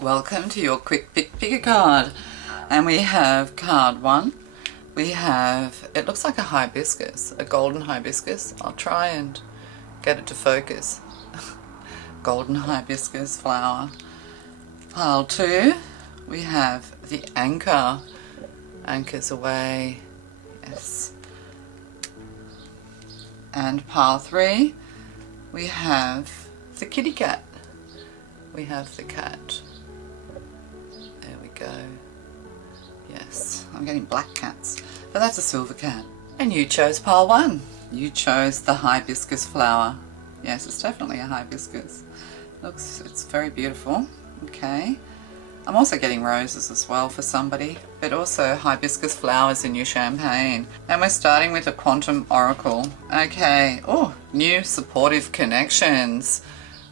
Welcome to your quick pick a card. And we have card 1. We have, it looks like a hibiscus, a golden hibiscus. I'll try and get it to focus. Golden hibiscus flower. Pile 2, we have the anchor. Anchors away. Yes. And pile 3, we have the kitty cat. We have the cat. There we go. Yes, I'm getting black cats, but that's a silver cat. And you chose pile 1. You chose the hibiscus flower. Yes, it's definitely a hibiscus. It's very beautiful. Okay. I'm also getting roses as well for somebody, but also hibiscus flowers in your champagne. And we're starting with a quantum oracle. Okay. Oh, new supportive connections.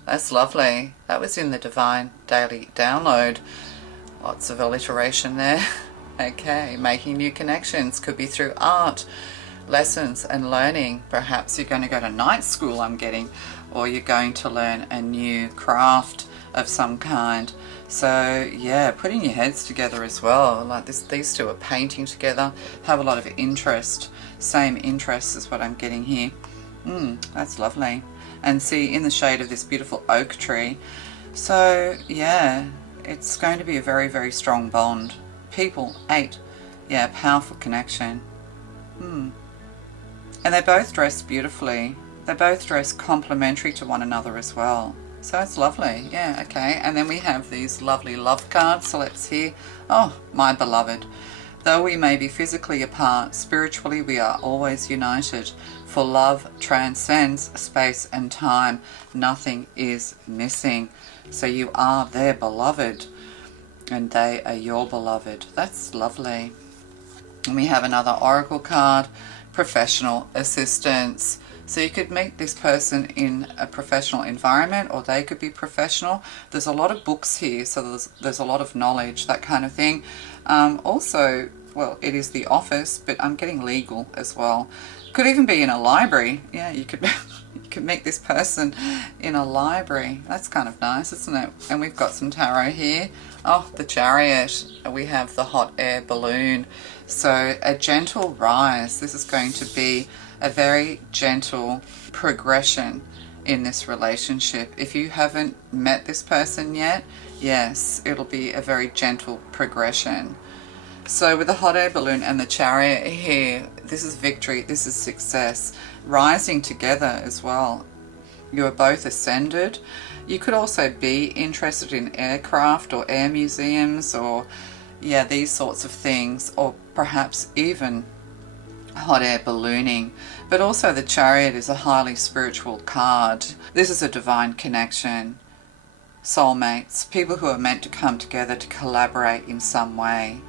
That's lovely. That was in the Divine Daily Download. Lots of alliteration there. Okay, making new connections. Could be through art, lessons and learning. Perhaps you're going to go to night school, I'm getting, or you're going to learn a new craft of some kind. So yeah, putting your heads together as well. Like these two are painting together, have a lot of interest. Same interests as what I'm getting here. That's lovely. And see, in the shade of this beautiful oak tree. So yeah, it's going to be a very, very strong bond. People, 8. Yeah, powerful connection. And they both dress beautifully. They both dress complementary to one another as well. So it's lovely. Yeah, okay. And then we have these lovely love cards. So let's hear. Oh, my beloved. Though we may be physically apart, spiritually we are always united. For love transcends space and time. Nothing is missing. So you are their beloved, and they are your beloved. That's lovely. And we have another oracle card, professional assistance. So you could meet this person in a professional environment, or they could be professional. There's a lot of books here, so there's a lot of knowledge, that kind of thing. Also, well, it is the office, but I'm getting legal as well. Could even be in a library. Yeah, you could you could meet this person in a library. That's kind of nice, isn't it? And we've got some tarot here. Oh, the Chariot. We have the hot air balloon. So a gentle rise. This is going to be a very gentle progression in this relationship. If you haven't met this person yet, yes, it'll be a very gentle progression. So with the hot air balloon and the Chariot here, this is victory, this is success, rising together as well. You are both ascended. You could also be interested in aircraft or air museums, or yeah, these sorts of things, or perhaps even hot air ballooning. But also the Chariot is a highly spiritual card. This is a divine connection. Soulmates, people who are meant to come together to collaborate in some way.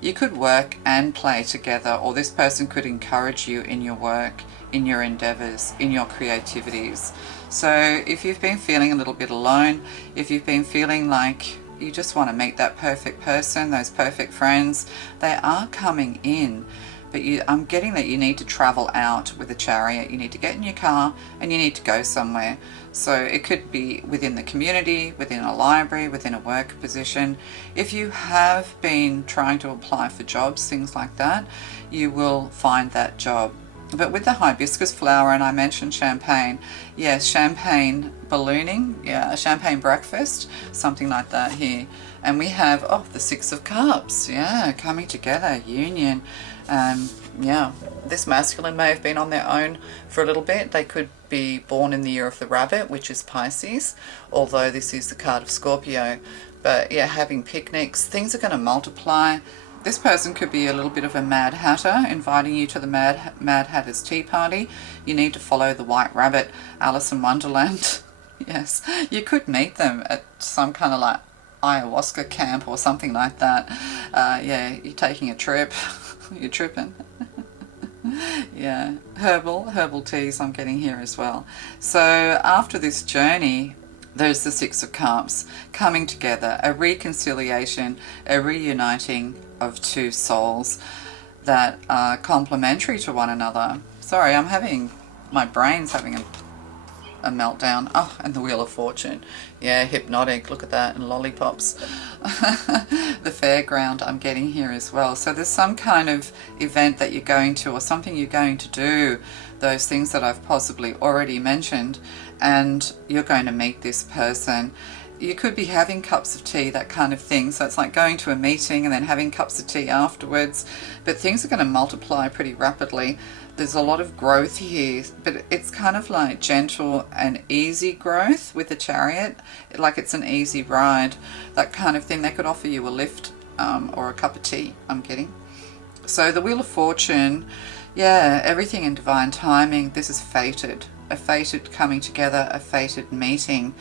You could work and play together, or this person could encourage you in your work, in your endeavors, in your creativities. So if you've been feeling a little bit alone, if you've been feeling like you just want to meet that perfect person, those perfect friends, they are coming in. But I'm getting that you need to travel out with a Chariot. You need to get in your car and you need to go somewhere. So it could be within the community, within a library, within a work position. If you have been trying to apply for jobs, things like that, you will find that job. But with the hibiscus flower, and I mentioned champagne, yes, champagne ballooning, yeah, a champagne breakfast, something like that here. And we have, oh, the 6 of Cups, yeah, coming together, union. Yeah, this masculine may have been on their own for a little bit. They could be born in the year of the rabbit, which is Pisces, although this is the card of Scorpio. But yeah, having picnics, things are going to multiply. This person could be a little bit of a Mad Hatter, inviting you to the Mad Hatter's tea party. You need to follow the White Rabbit, Alice in Wonderland. Yes, you could meet them at some kind of like ayahuasca camp or something like that. Yeah, you're taking a trip. You're tripping. Yeah, herbal teas I'm getting here as well. So after this journey, there's the 6 of Cups, coming together, a reconciliation, a reuniting of two souls that are complementary to one another. Sorry, my brain's having a a meltdown. Oh, and the Wheel of Fortune. Yeah, hypnotic. Look at that. And lollipops. The fairground I'm getting here as well. So there's some kind of event that you're going to, or something you're going to do, those things that I've possibly already mentioned, and you're going to meet this person. You could be having cups of tea, that kind of thing. So it's like going to a meeting and then having cups of tea afterwards. But things are going to multiply pretty rapidly. There's a lot of growth here, but it's kind of like gentle and easy growth with the Chariot. Like it's an easy ride, that kind of thing. They could offer you a lift or a cup of tea, I'm getting. So the Wheel of Fortune, yeah, everything in divine timing. This is fated. A fated coming together, a fated meeting.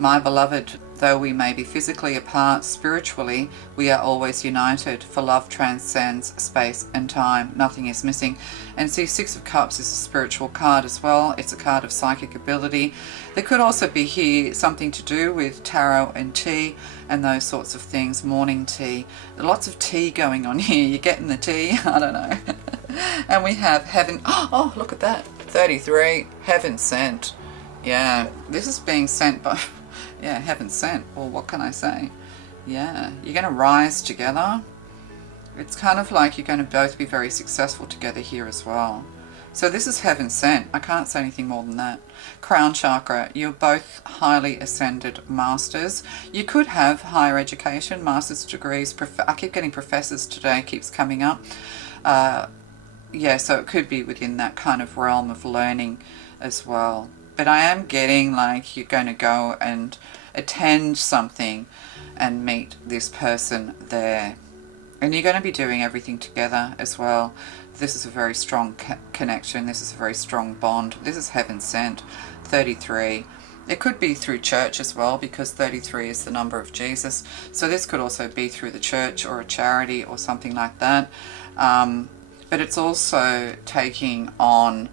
My beloved, though we may be physically apart, spiritually, we are always united, for love transcends space and time. Nothing is missing. And see, Six of Cups is a spiritual card as well. It's a card of psychic ability. There could also be here something to do with tarot and tea and those sorts of things, morning tea. Lots of tea going on here. You're getting the tea? I don't know. And we have heaven. Oh, look at that. 33, heaven sent. Yeah, this is being sent by... Yeah, heaven sent. Well, what can I say? Yeah, you're going to rise together. It's kind of like you're going to both be very successful together here as well. So this is heaven sent. I can't say anything more than that. Crown chakra, you're both highly ascended masters. You could have higher education, master's degrees. I keep getting professors today, keeps coming up. Yeah, so it could be within that kind of realm of learning as well. But I am getting like you're going to go and attend something and meet this person there. And you're going to be doing everything together as well. This is a very strong connection. This is a very strong bond. This is heaven sent. 33. It could be through church as well, because 33 is the number of Jesus. So this could also be through the church or a charity or something like that. But it's also taking on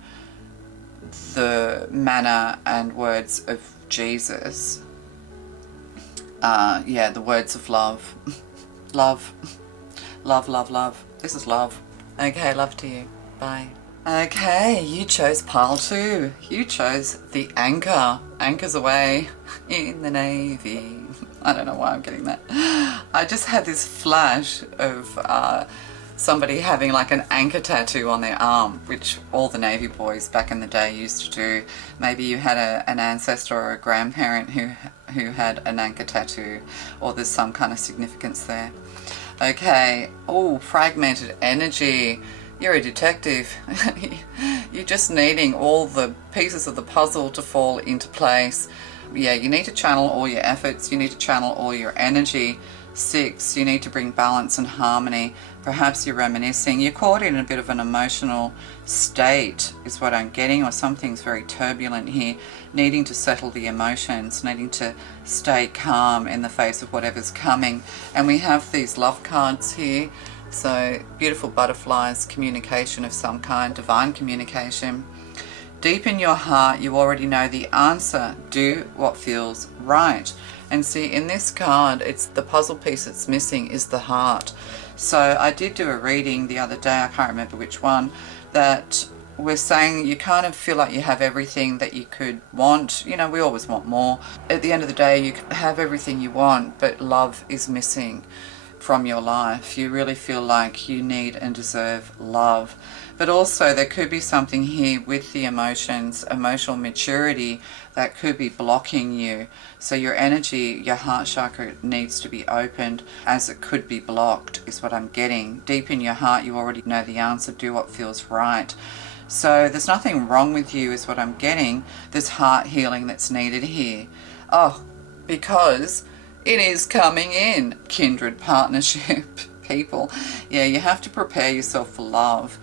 the manner and words of Jesus. Yeah, the words of love. Love. Love, love, love. This is love. Okay, love to you. Bye. Okay, you chose pile 2. You chose the anchor. Anchors away in the Navy. I don't know why I'm getting that. I just had this flash of somebody having like an anchor tattoo on their arm, which all the Navy boys back in the day used to do. Maybe you had an ancestor or a grandparent who had an anchor tattoo, or there's some kind of significance there. Okay, oh, fragmented energy. You're a detective. You're just needing all the pieces of the puzzle to fall into place. Yeah, you need to channel all your efforts. You need to channel all your energy. 6, you need to bring balance and harmony. Perhaps you're reminiscing. You're caught in a bit of an emotional state is what I'm getting, or something's very turbulent here, needing to settle the emotions, needing to stay calm in the face of whatever's coming. And we have these love cards here. So beautiful butterflies, communication of some kind, divine communication. Deep in your heart, you already know the answer. Do what feels right. And see, in this card, it's the puzzle piece that's missing is the heart. So I did do a reading the other day, I can't remember which one, that we're saying you kind of feel like you have everything that you could want. You know, we always want more. At the end of the day, you can have everything you want, but love is missing from your life. You really feel like you need and deserve love. But also there could be something here with the emotions, emotional maturity, that could be blocking you. So your energy, your heart chakra needs to be opened, as it could be blocked is what I'm getting. Deep in your heart, you already know the answer. Do what feels right. So there's nothing wrong with you is what I'm getting. There's heart healing that's needed here. Oh, because it is coming in. Kindred partnership, people. Yeah, you have to prepare yourself for love.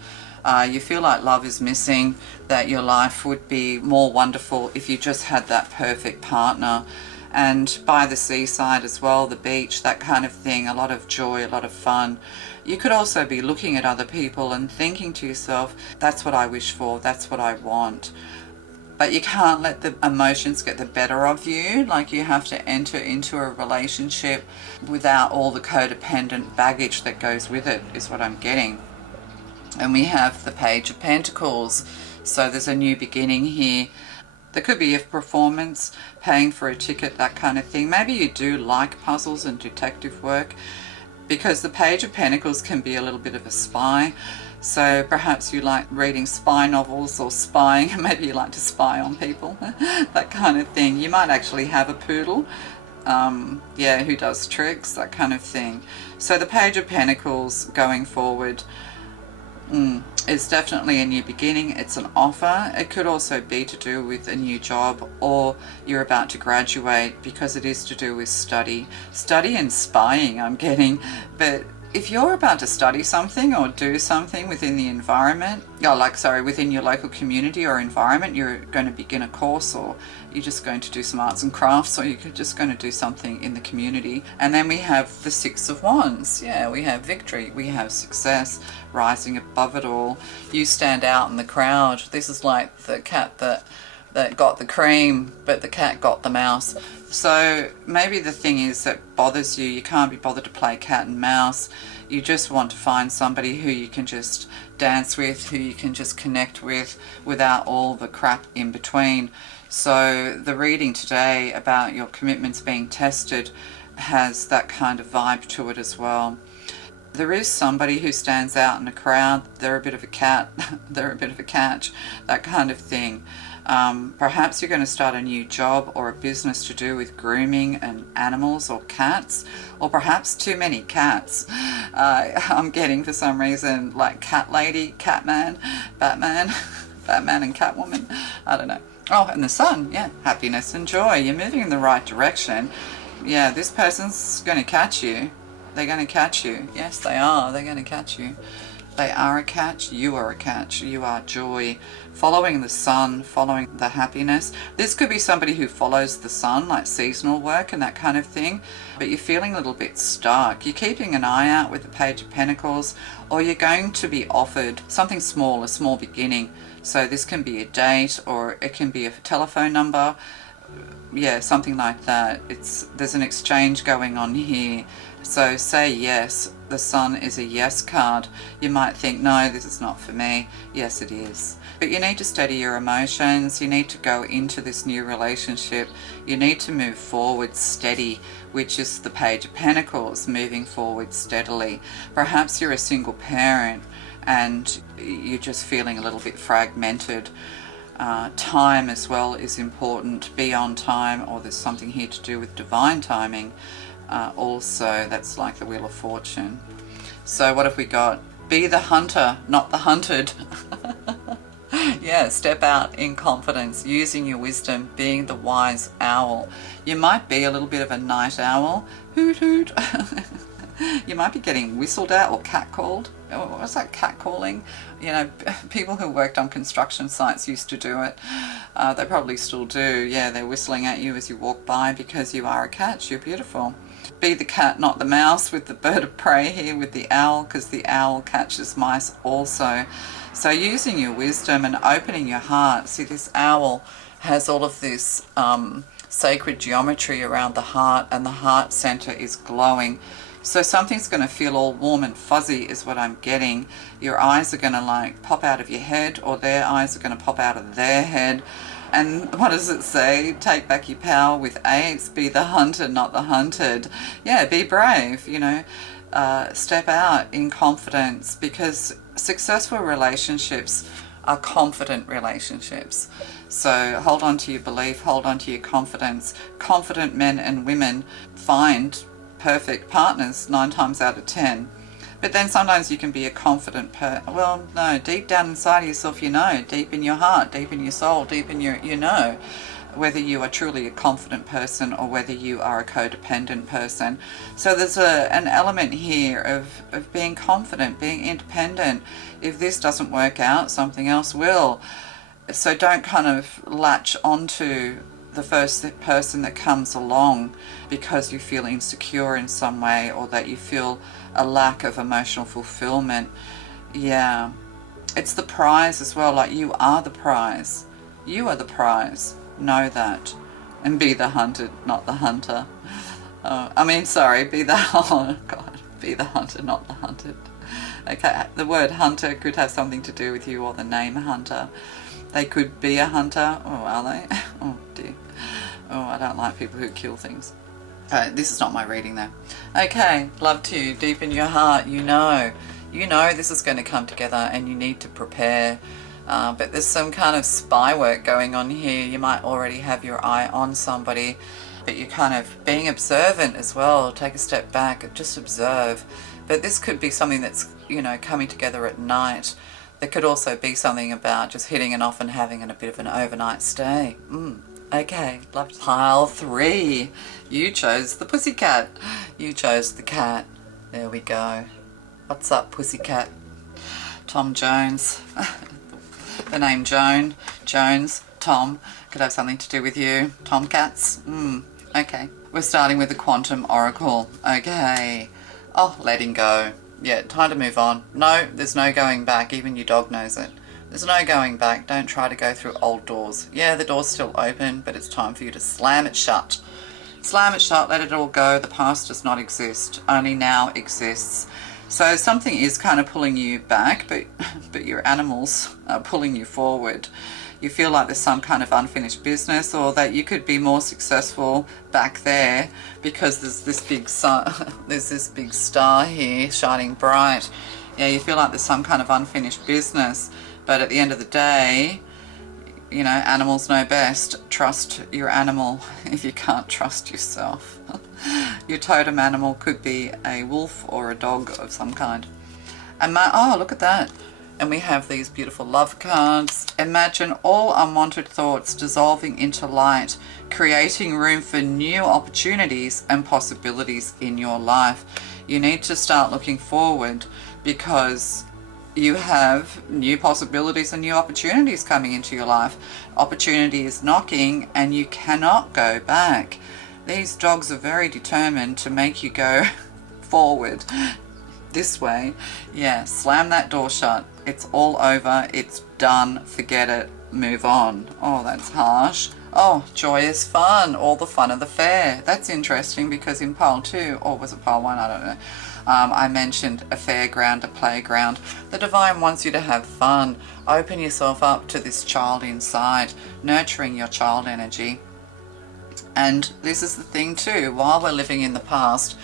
You feel like love is missing, that your life would be more wonderful if you just had that perfect partner. And by the seaside as well, the beach, that kind of thing, a lot of joy, a lot of fun. You could also be looking at other people and thinking to yourself, that's what I wish for, that's what I want. But you can't let the emotions get the better of you. Like, you have to enter into a relationship without all the codependent baggage that goes with it, is what I'm getting. And we have the Page of Pentacles. So there's a new beginning here. There could be a performance, paying for a ticket, that kind of thing. Maybe you do like puzzles and detective work, because the Page of Pentacles can be a little bit of a spy. So perhaps you like reading spy novels or spying. Maybe you like to spy on people, that kind of thing. You might actually have a poodle, yeah, who does tricks, that kind of thing. So the Page of Pentacles going forward, it's definitely a new beginning. It's an offer. It could also be to do with a new job, or you're about to graduate, because it is to do with study and spying, I'm getting. But if you're about to study something or do something within the environment, within your local community or environment, you're going to begin a course, or you're just going to do some arts and crafts, or you're just going to do something in the community. And then we have the Six of Wands. Yeah, we have victory, we have success, rising above it all. You stand out in the crowd. This is like the cat that got the cream, but the cat got the mouse. So maybe the thing is that bothers you, you can't be bothered to play cat and mouse. You just want to find somebody who you can just dance with, who you can just connect with without all the crap in between. So the reading today about your commitments being tested has that kind of vibe to it as well. There is somebody who stands out in a crowd. They're a bit of a cat, they're a bit of a catch, that kind of thing. Perhaps you're going to start a new job or a business to do with grooming and animals or cats, or perhaps too many cats. I'm getting, for some reason, like cat lady, cat man, Batman, Batman and Catwoman. I don't know. Oh, and the sun, yeah, happiness and joy. You're moving in the right direction. Yeah, this person's going to catch you. They're going to catch you. Yes, they are. They're going to catch you. They are a catch. You are a catch. You are joy. Following the sun, following the happiness. This could be somebody who follows the sun, like seasonal work and that kind of thing, but you're feeling a little bit stuck. You're keeping an eye out with the Page of Pentacles, or you're going to be offered something small, a small beginning. So this can be a date, or it can be a telephone number. Yeah, something like that. There's an exchange going on here. So say yes. The sun is a yes card. You might think, no, this is not for me. Yes, it is. But you need to steady your emotions. You need to go into this new relationship. You need to move forward steady, which is the Page of Pentacles, moving forward steadily. Perhaps you're a single parent and you're just feeling a little bit fragmented. Time as well is important. Be on time, or there's something here to do with divine timing. Also, that's like the Wheel of Fortune. So what have we got? Be the hunter, not the hunted. Yeah, step out in confidence, using your wisdom, being the wise owl. You might be a little bit of a night owl. Hoot hoot. You might be getting whistled at or catcalled. What's that, catcalling? You know, people who worked on construction sites used to do it. They probably still do. Yeah, they're whistling at you as you walk by because you are a catch. You're beautiful. Be the cat, not the mouse, with the bird of prey here with the owl, because the owl catches mice also. So using your wisdom and opening your heart. See, this owl has all of this sacred geometry around the heart, and the heart center is glowing. So something's going to feel all warm and fuzzy is what I'm getting. Your eyes are going to like pop out of your head, or their eyes are going to pop out of their head. And what does it say? Take back your power with 8. Be the hunter, not the hunted. Yeah, be brave, you know. Step out in confidence, because successful relationships are confident relationships. So hold on to your belief, hold on to your confidence. Confident men and women find perfect partners 9 times out of 10. But then sometimes you can be a confident well, no, deep down inside of yourself, you know, deep in your heart, deep in your soul, deep in your, you know, whether you are truly a confident person or whether you are a codependent person. So there's an element here of being confident, being independent. If this doesn't work out, something else will. So don't kind of latch onto the first person that comes along because you feel insecure in some way, or that you feel a lack of emotional fulfillment. Yeah, it's the prize as well. Like, you are the prize. You are the prize. Know that. And be the hunted, not the hunter. Be the oh God, be the hunter, not the hunted. Okay, the word hunter could have something to do with you, or the name hunter. They could be a hunter. Oh, are they? Oh dear. Oh, I don't like people who kill things. This is not my reading though. Okay, love to you, deep in your heart, you know this is going to come together and you need to prepare. But there's some kind of spy work going on here. You might already have your eye on somebody, but you're kind of being observant as well. Take a step back and just observe. But this could be something that's, coming together at night. There could also be something about just hitting it off and having a bit of an overnight stay. Okay, love. Pile 3. You chose the pussycat. You chose the cat. There we go. What's up, pussycat? Tom Jones. The name Jones, Tom, could have something to do with you. Tomcats. Okay. We're starting with the Quantum Oracle. Okay. Oh, letting go. Yeah, time to move on. No, there's no going back. Even your dog knows it. There's no going back. Don't try to go through old doors. Yeah, the door's still open, but it's time for you to slam it shut. Slam it shut, let it all go. The past does not exist. Only now exists. So something is kind of pulling you back, but your animals are pulling you forward. You feel like there's some kind of unfinished business, or that you could be more successful back there because there's this big sun, there's this big star here shining bright. Yeah, you feel like there's some kind of unfinished business, but at the end of the day, animals know best. Trust your animal if you can't trust yourself. Your totem animal could be a wolf or a dog of some kind. And oh, look at that. And we have these beautiful love cards. Imagine all unwanted thoughts dissolving into light, creating room for new opportunities and possibilities in your life. You need to start looking forward because you have new possibilities and new opportunities coming into your life. Opportunity is knocking and you cannot go back. These dogs are very determined to make you go forward this way. Yeah, slam that door shut. It's all over. It's done. Forget it. Move on. Oh, that's harsh. Oh, joyous fun. All the fun of the fair. That's interesting because in pile 2, or was it pile 1? I don't know. I mentioned a fairground, a playground. The divine wants you to have fun. Open yourself up to this child inside, nurturing your child energy. And this is the thing too, while we're living in the past,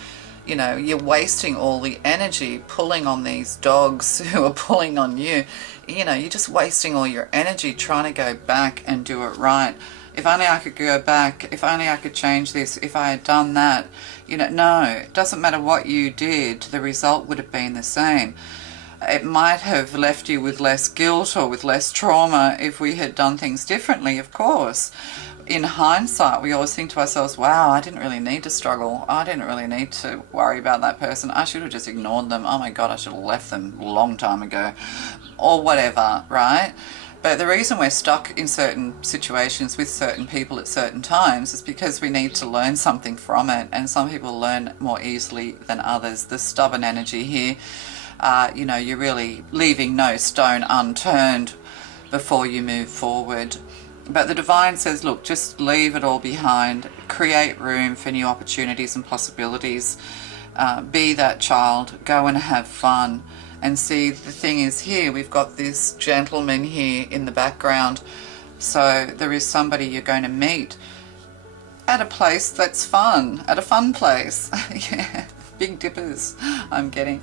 you're wasting all the energy pulling on these dogs who are pulling on you. You're just wasting all your energy trying to go back and do it right. If only I could go back, if only I could change this, if I had done that. No, it doesn't matter what you did, the result would have been the same. It might have left you with less guilt or with less trauma if we had done things differently, of course. In hindsight, we always think to ourselves, wow, I didn't really need to struggle. I didn't really need to worry about that person. I should have just ignored them. Oh my God, I should have left them a long time ago. Or whatever, right? But the reason we're stuck in certain situations with certain people at certain times is because we need to learn something from it. And some people learn more easily than others. The stubborn energy here, you're really leaving no stone unturned before you move forward. But the divine says, look, just leave it all behind. Create room for new opportunities and possibilities. Be that child. Go and have fun. And see, the thing is here, we've got this gentleman here in the background. So there is somebody you're going to meet at a place that's fun. At a fun place. Yeah, Big Dippers I'm getting.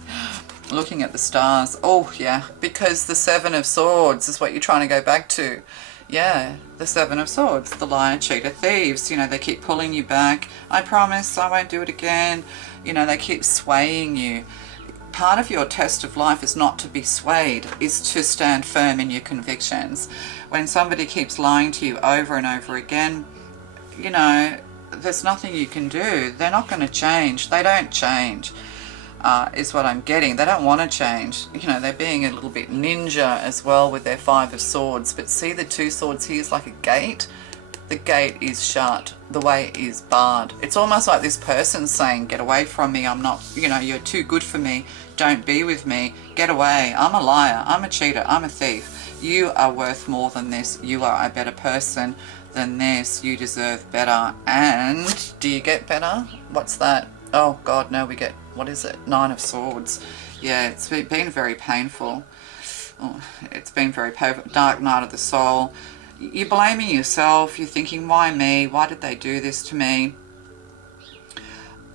Looking at the stars. Oh, yeah, because the 7 of Swords is what you're trying to go back to. Yeah, the 7 of Swords, the liar, cheater, thieves. They keep pulling you back. I promise I won't do it again. They keep swaying you. Part of your test of life is not to be swayed, is to stand firm in your convictions. When somebody keeps lying to you over and over again, there's nothing you can do. They're not going to change. They don't change. Is what I'm getting. They don't want to change. They're being a little bit ninja as well with their 5 of Swords. But see, the 2 swords here is like a gate. The gate is shut. The way is barred. It's almost like this person's saying, get away from me. I'm not, you're too good for me. Don't be with me. Get away. I'm a liar. I'm a cheater. I'm a thief. You are worth more than this. You are a better person than this. You deserve better. And do you get better? What's that? Oh God, no, we get, what is it? 9 of Swords. Yeah, it's been very painful. it's been very dark night of the soul. You're blaming yourself. You're thinking, why me? Why did they do this to me?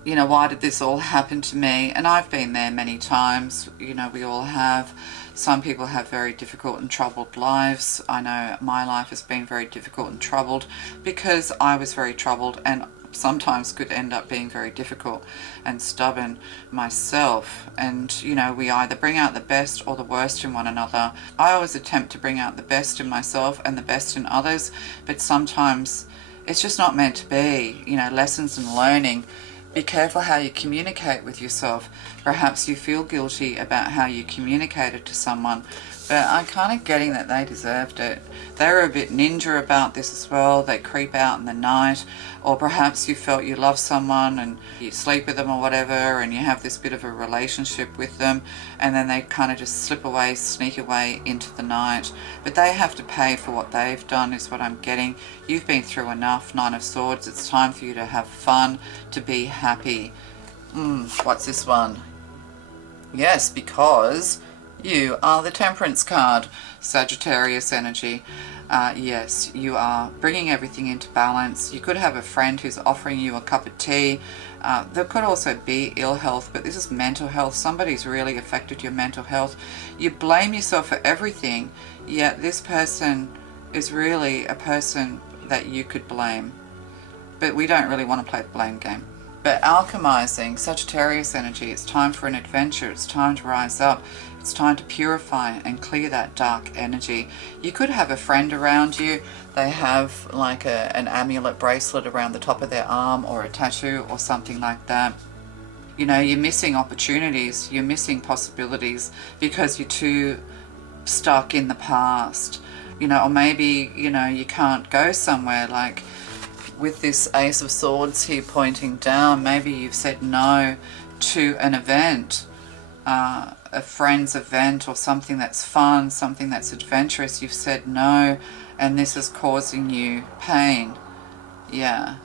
You know, why did this all happen to me? And I've been there many times. You know, we all have. Some people have very difficult and troubled lives. I know my life has been very difficult and troubled because I was very troubled and sometimes could end up being very difficult and stubborn myself. And, you know, we either bring out the best or the worst in one another. I always attempt to bring out the best in myself and the best in others, but sometimes it's just not meant to be. You know, lessons and learning. Be careful how you communicate with yourself. Perhaps you feel guilty about how you communicated to someone, but I'm kind of getting that they deserved it. They were a bit ninja about this as well. They creep out in the night, or perhaps you felt you love someone and you sleep with them or whatever, and you have this bit of a relationship with them, and then they kind of just slip away, sneak away into the night. But they have to pay for what they've done, is what I'm getting. You've been through enough, Nine of Swords. It's time for you to have fun, to be happy. What's this one? Yes, because you are the Temperance card, Sagittarius energy. Yes, you are bringing everything into balance. You could have a friend who's offering you a cup of tea. There could also be ill health, but this is mental health. Somebody's really affected your mental health. You blame yourself for everything, yet this person is really a person that you could blame. But we don't really want to play the blame game. But alchemizing, Sagittarius energy, it's time for an adventure. It's time to rise up. It's time to purify and clear that dark energy. You could have a friend around you. They have like an amulet bracelet around the top of their arm, or a tattoo or something like that. You know, you're missing opportunities. You're missing possibilities because you're too stuck in the past. You know, or maybe, you know, you can't go somewhere. Like with this Ace of Swords here pointing down, maybe you've said no to an event, a friend's event, or something that's fun, something that's adventurous. You've said no, and this is causing you pain. Yeah.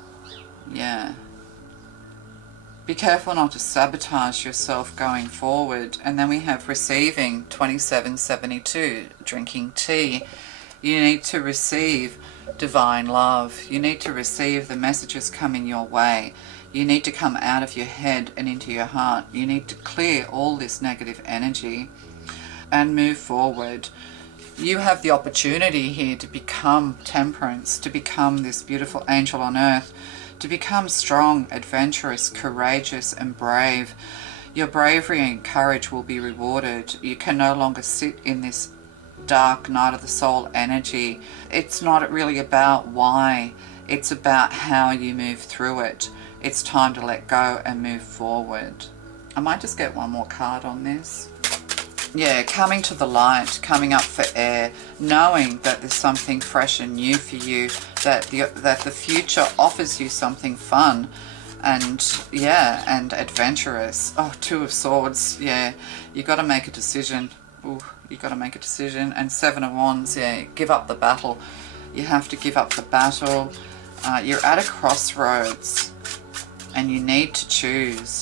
Be careful not to sabotage yourself going forward. And then we have receiving, 2772, drinking tea. You need to receive divine love. You need to receive the messages coming your way. You need to come out of your head and into your heart. You need to clear all this negative energy and move forward. You have the opportunity here to become Temperance, to become this beautiful angel on earth, to become strong, adventurous, courageous and brave. Your bravery and courage will be rewarded. You can no longer sit in this dark night of the soul energy. It's not really about why, it's about how you move through it. It's time to let go and move forward. I might just get one more card on this. Yeah, coming to the light, coming up for air, knowing that there's something fresh and new for you, that the future offers you something fun and, yeah, and adventurous. Oh, Two of Swords, yeah, you got to make a decision. Ooh, you got to make a decision. And Seven of Wands, yeah, give up the battle. You have to give up the battle. You're at a crossroads and you need to choose.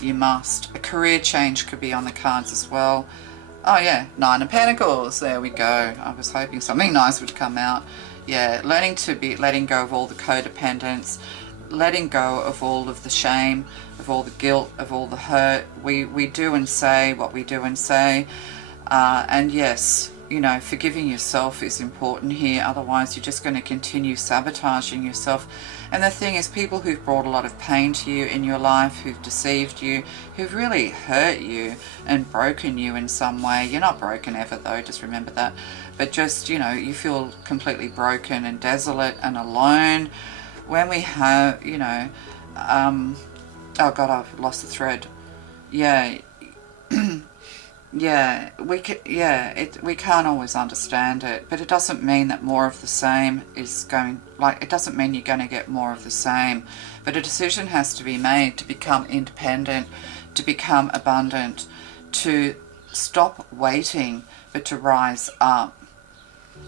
You must. A career change could be on the cards as well. Oh yeah, Nine of Pentacles, there we go. I was hoping something nice would come out. Yeah, letting go of all the codependence, letting go of all of the shame, of all the guilt, of all the hurt. We do and say what we do and say. And yes, you know, forgiving yourself is important here. Otherwise, you're just going to continue sabotaging yourself. And the thing is, people who've brought a lot of pain to you in your life, who've deceived you, who've really hurt you and broken you in some way. You're not broken ever though, just remember that. But just, you know, you feel completely broken and desolate and alone. When we have, you know, oh God, I've lost the thread. Yeah. Yeah, we can't always understand it, but it doesn't mean that more of the same is going, like, it doesn't mean you're going to get more of the same, but a decision has to be made to become independent, to become abundant, to stop waiting, but to rise up.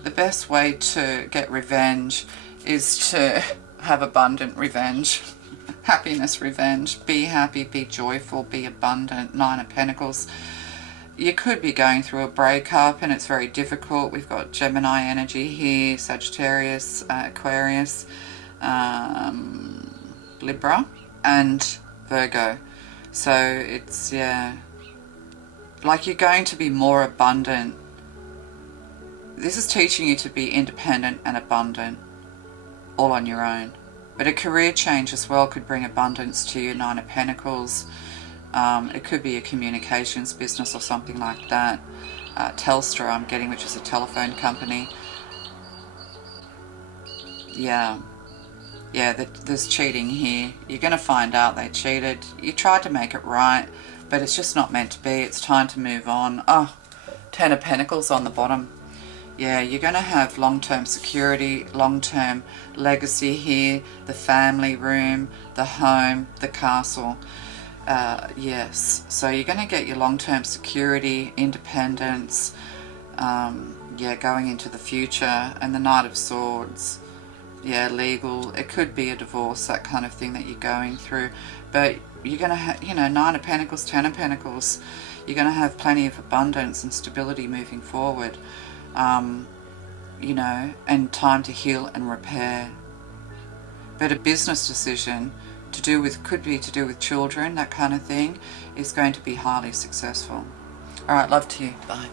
The best way to get revenge is to have abundant revenge. Happiness revenge. Be happy, be joyful, be abundant. Nine of Pentacles. you could be going through a breakup and it's very difficult. We've got Gemini energy here, Sagittarius, Aquarius, Libra, and Virgo. So it's, yeah, like you're going to be more abundant. This is teaching you to be independent and abundant, all on your own. But a career change as well could bring abundance to you, Nine of Pentacles. It could be a communications business or something like that. Telstra I'm getting, which is a telephone company. Yeah, there's cheating here. You're going to find out they cheated. You tried to make it right, but it's just not meant to be. It's time to move on. Oh, Ten of Pentacles on the bottom. Yeah, you're going to have long-term security, long-term legacy here, the family room, the home, the castle. Yes, so you're going to get your long-term security, independence, yeah, going into the future, and the Knight of Swords. Yeah, legal. It could be a divorce, that kind of thing that you're going through. But you're going to have, you know, Nine of Pentacles, Ten of Pentacles. You're going to have plenty of abundance and stability moving forward. You know, and time to heal and repair. But a business decision could be to do with children, that kind of thing, is going to be highly successful. All right, love to you. Bye.